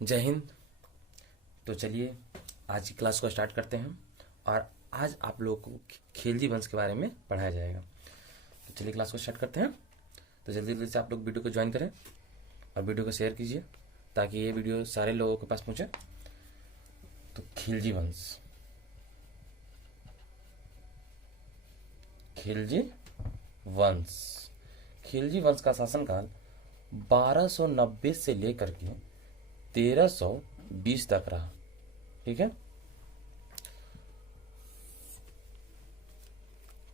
जय हिंद। तो चलिए आज की क्लास को स्टार्ट करते हैं और आज आप लोगों को खिलजी वंश के बारे में पढ़ाया जाएगा। तो चलिए क्लास को स्टार्ट करते हैं। तो जल्दी जल्दी से आप लोग वीडियो को ज्वाइन करें और वीडियो को शेयर कीजिए ताकि ये वीडियो सारे लोगों के पास पहुँचे। तो खिलजी वंश, खिलजी वंश, खिलजी वंश का शासनकाल 1290 से लेकर के 1320 तक रहा। ठीक है,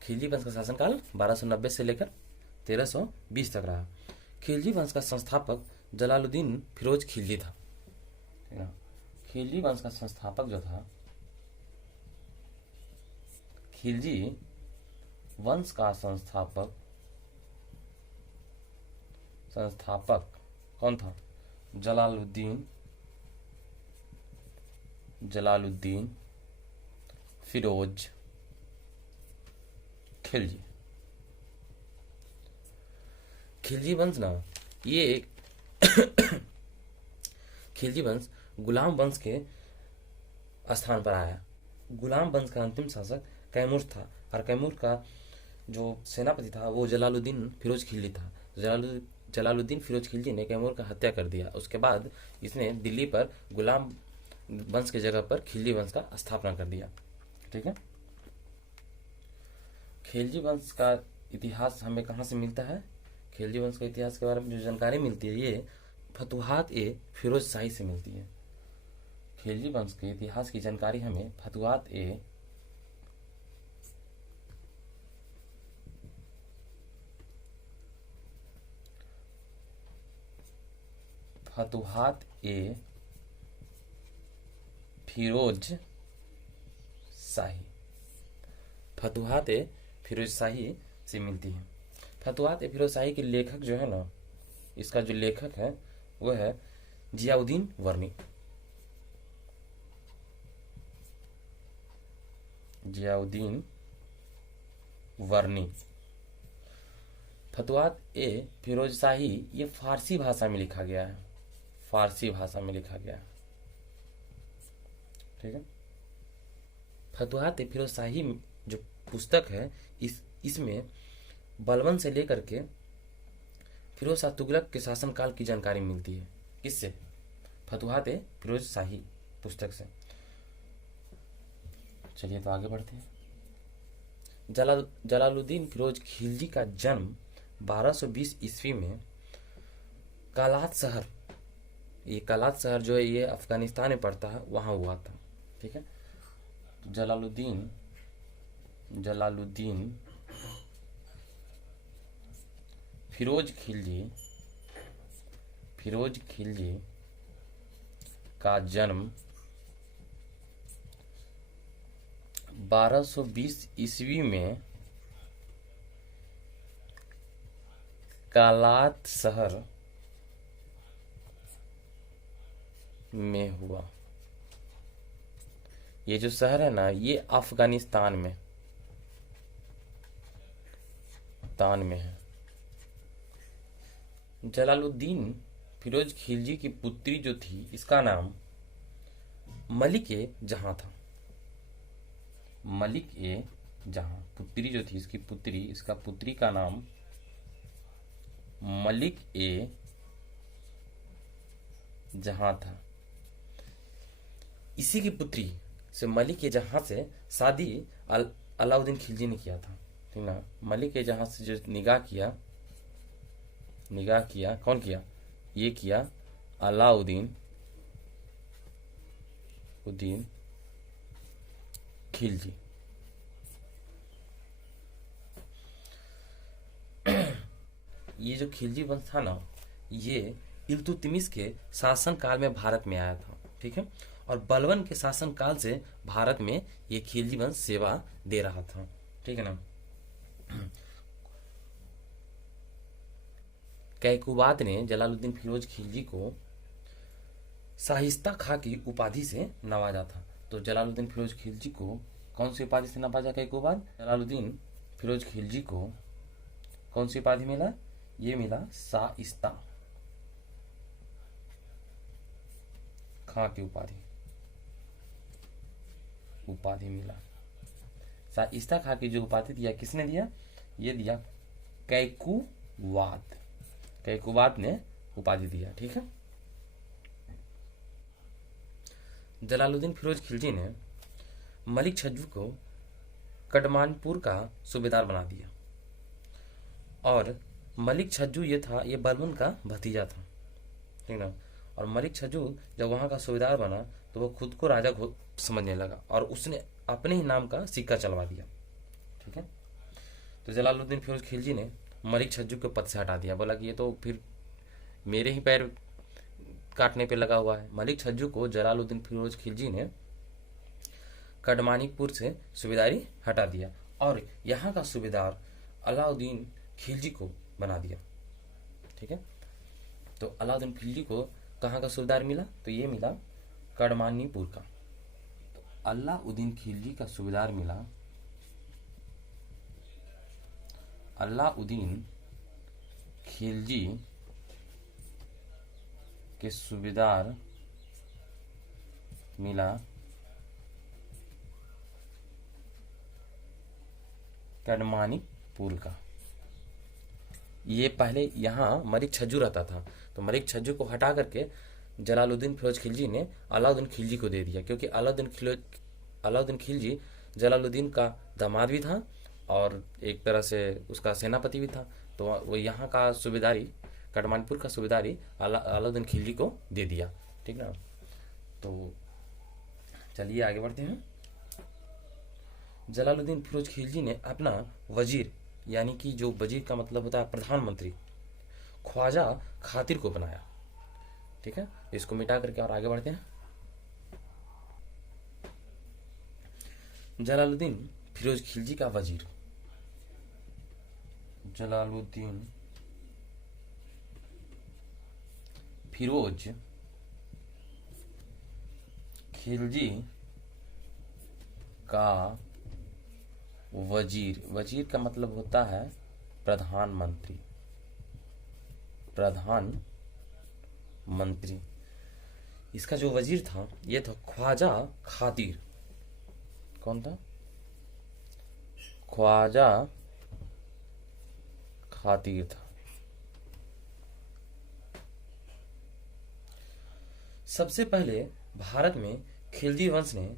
खिलजी वंश का शासनकाल 1290 से लेकर 1320 तक रहा। खिलजी वंश का संस्थापक जलालुद्दीन फिरोज खिलजी था। ठीक है, खिलजी वंश का संस्थापक जो था, खिलजी वंश का संस्थापक कौन था? जलालुद्दीन फिरोज खिलजी। खिलजी वंश ना, ये एक खिलजी वंश गुलाम वंश के स्थान पर आया। गुलाम वंश का अंतिम शासक कैमूर था और कैमूर का जो सेनापति था वो जलालुद्दीन फिरोज खिलजी था। जलालुद्दीन फिरोज खिलजी ने कैमूर का हत्या कर दिया। उसके बाद इसने दिल्ली पर गुलाम वंश के जगह पर खिलजी वंश का स्थापना कर दिया। ठीक है, खिलजी वंश का इतिहास हमें कहाँ से मिलता है? खिलजी वंश के इतिहास के बारे में जो जानकारी मिलती है ये फतुहात ए फिरोज शाही से मिलती है। खिलजी वंश के इतिहास की जानकारी हमें फतुहात ए फिरोज शाही, फतुहात ए फिरोज शाही से मिलती है। फतुहात ए फिरोज शाही के लेखक जो है ना, इसका जो लेखक है वो है जियाउद्दीन वर्नी। जियाउद्दीन वर्नी। फतुहात ए फिरोज शाही ये फारसी भाषा में लिखा गया है, फारसी भाषा में लिखा गया है। ठीक है, फतुहात ए फिरोज शाही जो पुस्तक है इसमें बलबन से लेकर के फिरोज शाह तुगलक के शासनकाल की जानकारी मिलती है। किससे? फतुहात ए फिरोज शाही पुस्तक से। चलिए तो आगे बढ़ते हैं। जलालुद्दीन फिरोज खिलजी का जन्म 1220 ईस्वी में कालात शहर, ये कालात शहर जो है ये अफगानिस्तान में पड़ता है, वहां हुआ था। ठीक है, तो जलालुद्दीन फिरोज खिलजी का जन्म 1220 ईस्वी में कालात शहर में हुआ। ये जो शहर है ना ये अफगानिस्तान में है। जलालुद्दीन फिरोज खिलजी की पुत्री जो थी इसका नाम मलिक ए जहां था। मलिक ए जहां, पुत्री जो थी इसका पुत्री का नाम मलिक ए जहां था। इसी की पुत्री से मलिक ए जहां से शादी अलाउद्दीन खिलजी ने किया था। ठीक ना, मलिक ए जहां से जो निगाह किया कौन किया? ये किया अलाउद्दीन खिलजी। ये जो खिलजी वंश था ना ये इल्तुतमिश के शासन काल में भारत में आया था। ठीक है, और बलबन के शासन काल से भारत में ये खिलजी वंश सेवा दे रहा था। ठीक है ना, कैकुबाद ने जलालुद्दीन फिरोज खिलजी को शाहिस्ता खां की उपाधि से नवाजा था। तो जलालुद्दीन फिरोज खिलजी को कौन सी उपाधि से नवाजा कैकुबाद? जलालुद्दीन फिरोज खिलजी को कौन सी उपाधि मिला? ये मिला शाइस्ता। खां की उपाधि मिला। शाइस्ता खां की जो उपाधि दिया किसने दिया? ये दिया कैकुवाद ने उपाधि दिया। ठीक है। जलालुद्दीन फिरोज खिलजी ने मलिक छज्जू को कटमानपुर का सूबेदार बना दिया, और मलिक छज्जू ये बलबन का भतीजा था, ठीक ना। और मलिक छज्जू जब वहाँ का सूबेदार बना तो वो खुद को राजा समझने लगा और उसने अपने ही नाम का सिक्का चलवा दिया। ठीक है। तो जलालुद्दीन फिरोज खिलजी ने मलिक छज्जू को पद से हटा दिया, बोला कि ये तो फिर मेरे ही पैर काटने पे लगा हुआ है। मलिक छज्जू को जलालुद्दीन फिरोज खिलजी ने कटमानिकपुर से सूबेदारी हटा दिया और यहाँ का सूबेदार अलाउद्दीन खिलजी को बना दिया। ठीक है। तो अलाउद्दीन खिलजी को कहाँ का सूबेदार मिला? तो ये मिला कटमानीपुर का। तो अलाउद्दीन खिलजी का सूबेदार मिला, अलाउद्दीन खिलजी के सूबेदार मिला कटमानीपुर का। ये पहले यहाँ मलिक छज्जू रहता था, तो मलिक छज्जू को हटा करके जलालुद्दीन फिरोज खिलजी ने अलाउद्दीन खिलजी को दे दिया, क्योंकि अलाउद्दीन खिलजी जलालुद्दीन का दामाद भी था और एक तरह से उसका सेनापति भी था। तो वो यहाँ का सूबेदारी, कटमानपुर का सूबेदारी अलाउद्दीन खिलजी को दे दिया। ठीक ना। तो चलिए आगे बढ़ते हैं। जलालुद्दीन फिरोज खिलजी ने अपना वजीर, यानी कि जो वजीर का मतलब होता है प्रधानमंत्री, ख्वाजा खातिर को बनाया। ठीक है। इसको मिटा करके और आगे बढ़ते हैं। जलालुद्दीन फिरोज खिलजी का वजीर, जलालुद्दीन फिरोज खिलजी का वजीर, वजीर का मतलब होता है प्रधानमंत्री, प्रधानमंत्री। इसका जो वजीर था ये था ख्वाजा खातिर। कौन था? ख्वाजा खातिर था। सबसे पहले भारत में खिलजी वंश ने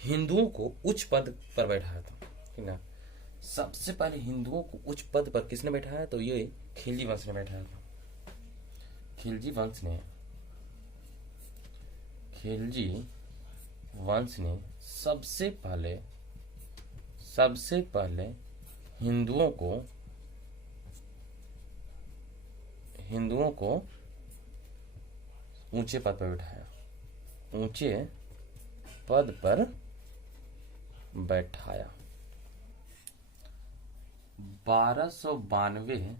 हिंदुओं को उच्च पद पर बैठाया था, ठीक ना। सबसे पहले हिंदुओं को उच्च पद पर किसने बैठाया? तो ये खिलजी वंश ने बैठाया था। खिलजी वंश ने सबसे पहले हिंदुओं को ऊंचे पद पर बैठाया, ऊंचे पद पर बैठाया। 1292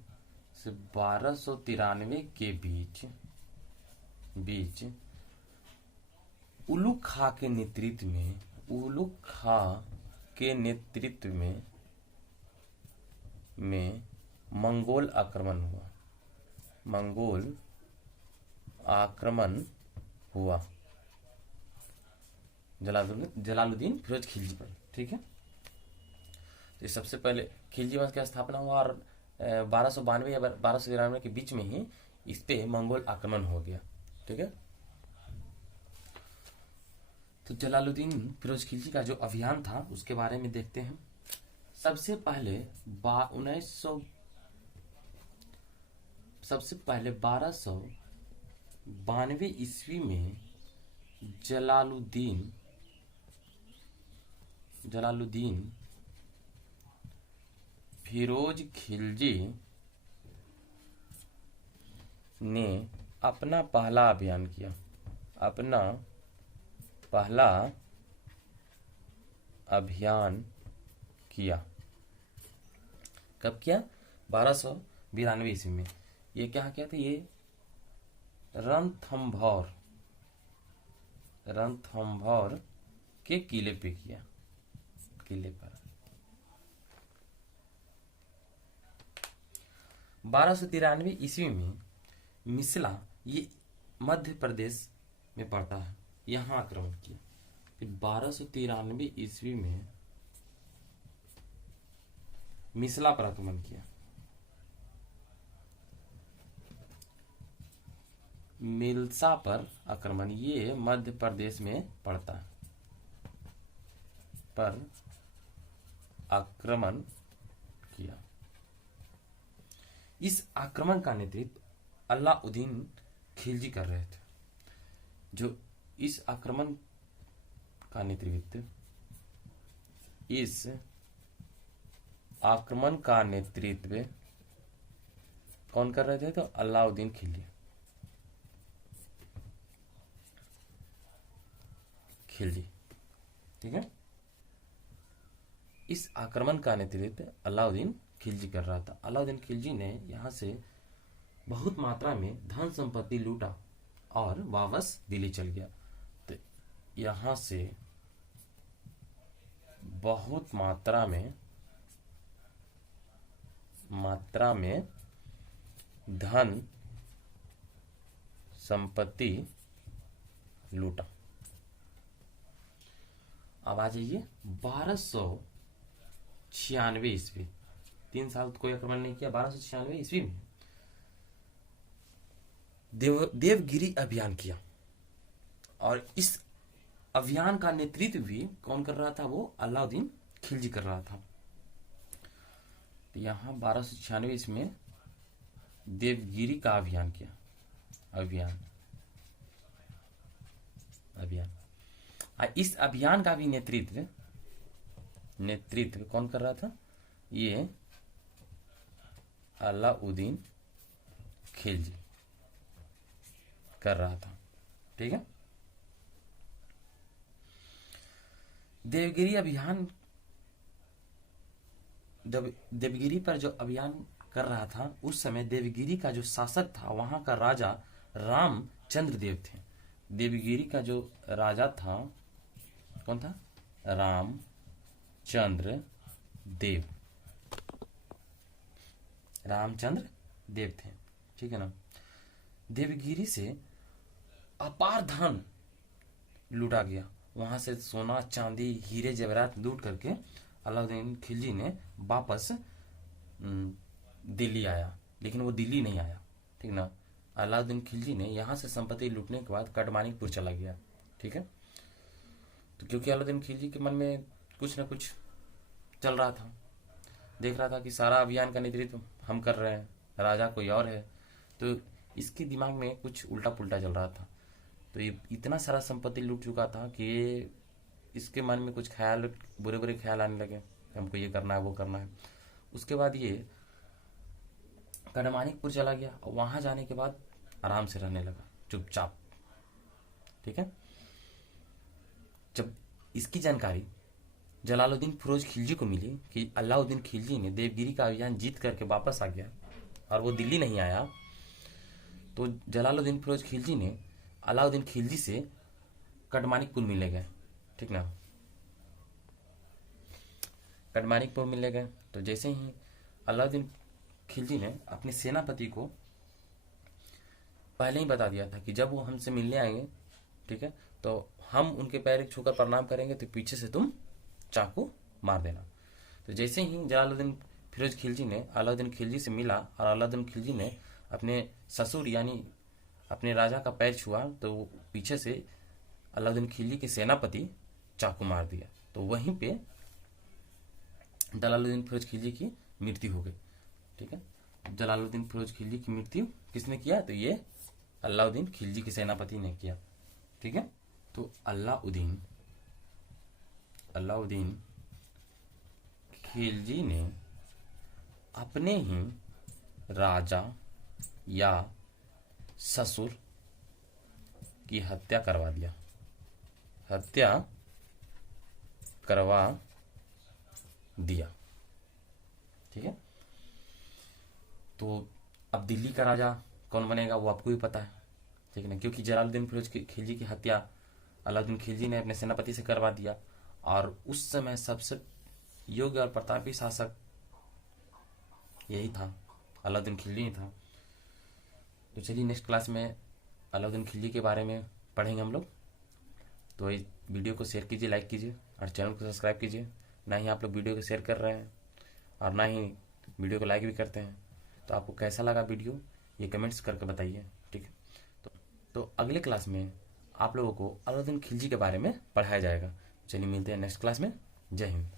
से 1293 के बीच उलुग खां के नेतृत्व में मंगोल आक्रमण हुआ जलालुद्दीन फिरोज खिलजी पर। ठीक है। तो सबसे पहले खिलजी वंश की स्थापना हुआ और 1292 या 1293 के बीच में ही इस पे मंगोल आक्रमण हो गया। ठीक है। तो जलालुद्दीन फिरोज खिलजी का जो अभियान था उसके बारे में देखते हैं। सबसे पहले 1292 ईस्वी में जलालुद्दीन फिरोज खिलजी ने अपना पहला अभियान किया। कब किया? 1292 ईस्वी में। ये क्या किया था? ये रणथंभौर के किले पे किया, किले पर। 1293 ईस्वी में मिथिला, ये मध्य प्रदेश में पड़ता है, यहाँ आक्रमण किया। फिर 1293 ईस्वी में मिथिला पर आक्रमण किया। मिल्सा पर आक्रमण, ये मध्य प्रदेश में पड़ता है, पर आक्रमण किया। इस आक्रमण का नेतृत्व अलाउद्दीन खिलजी कर रहे थे। जो इस आक्रमण का नेतृत्व कौन कर रहे थे? तो अलाउद्दीन खिलजी। ठीक है, इस आक्रमण का नेतृत्व अलाउद्दीन खिलजी कर रहा था। अलाउद्दीन खिलजी ने यहाँ से बहुत मात्रा में धन संपत्ति लूटा और वापस दिल्ली चल गया। तो यहाँ से बहुत मात्रा में धन संपत्ति लूटा। अब आ जाइए 1296 ईस्वी। 3 साल कोई आक्रमण नहीं किया। 1296 ईस्वी में देवगिरी अभियान किया, और इस अभियान का नेतृत्व भी कौन कर रहा था? वो अलाउद्दीन खिलजी कर रहा था। तो यहाँ 1296 ईस्वी में देवगिरी का अभियान किया। अभियान इस अभियान का भी नेतृत्व कौन कर रहा था? ये अलाउद्दीन खिलजी कर रहा था। ठीक है, देवगिरी पर जो अभियान कर रहा था, उस समय देवगिरी का जो शासक था वहां का राजा रामचंद्र देव थे। देवगिरी का जो राजा था कौन था? रामचंद्र देव थे। ठीक है ना। देवगिरी से अपार धन लूटा गया। वहां से सोना, चांदी, हीरे जवाहरात लूट करके अलाउद्दीन खिलजी ने वापस दिल्ली आया, लेकिन वो दिल्ली नहीं आया। ठीक ना। अलाउद्दीन खिलजी ने यहाँ से संपत्ति लूटने के बाद कटमानिकपुर चला गया। ठीक है, तो क्योंकि अलाउद्दीन खिलजी के मन में कुछ न कुछ चल रहा था, देख रहा था कि सारा अभियान का नेतृत्व हम कर रहे हैं, राजा कोई और है, तो इसके दिमाग में कुछ उल्टा पुल्टा चल रहा था। तो ये इतना सारा संपत्ति लूट चुका था कि ये इसके मन में कुछ ख्याल, बुरे बुरे ख्याल आने लगे, हमको ये करना है, वो करना है। उसके बाद ये कटमानिकपुर चला गया, और वहां जाने के बाद आराम से रहने लगा, चुपचाप। ठीक है, जब इसकी जानकारी जलालुद्दीन फिरोज खिलजी को मिली कि अलाउद्दीन खिलजी ने देवगिरी का अभियान जीत करके वापस आ गया और वो दिल्ली नहीं आया, तो जलालुद्दीन फिरोज खिलजी ने अलाउद्दीन खिलजी से कटमानिकपुर मिले गए। ठीक ना, कटमानिकपुर मिले गए। तो जैसे ही अलाउद्दीन खिलजी ने अपने सेनापति को पहले ही बता दिया था कि जब वो हमसे मिलने आएंगे, ठीक है, तो हम उनके पैर छूकर प्रणाम करेंगे, तो पीछे से तुम चाकू मार देना। तो जैसे ही जलालुद्दीन फिरोज खिलजी ने अलाउद्दीन खिलजी से मिला और अलाउद्दीन खिलजी ने अपने ससुर यानी अपने राजा का पैर छुआ, तो पीछे से अलाउद्दीन खिलजी के सेनापति चाकू मार दिया। तो वहीं पे जलालुद्दीन फिरोज खिलजी की मृत्यु हो गई। ठीक है, जलालुद्दीन फिरोज खिलजी की मृत्यु किसने किया? तो ये अलाउद्दीन खिलजी के सेनापति ने किया। ठीक है, तो अलाउद्दीन खिलजी ने अपने ही राजा या ससुर की हत्या करवा दिया। ठीक है, तो अब दिल्ली का राजा कौन बनेगा वो आपको भी पता है। ठीक है ना, क्योंकि जलालुद्दीन फिरोज खिलजी की हत्या अलाउद्दीन खिलजी ने अपने सेनापति से करवा दिया, और उस समय सबसे योग्य और प्रतापी शासक यही था, अलाउद्दीन खिलजी ही था। तो चलिए नेक्स्ट क्लास में अलाउद्दीन खिलजी के बारे में पढ़ेंगे हम लोग। तो इस वीडियो को शेयर कीजिए, लाइक कीजिए और चैनल को सब्सक्राइब कीजिए। ना ही आप लोग वीडियो को शेयर कर रहे हैं और ना ही वीडियो को लाइक भी करते हैं। तो आपको कैसा लगा वीडियो ये कमेंट्स करके बताइए, ठीक है। तो अगले क्लास में आप लोगों को अलाउद्दीन खिलजी के बारे में पढ़ाया जाएगा। चलिए मिलते हैं नेक्स्ट क्लास में। जय हिंद।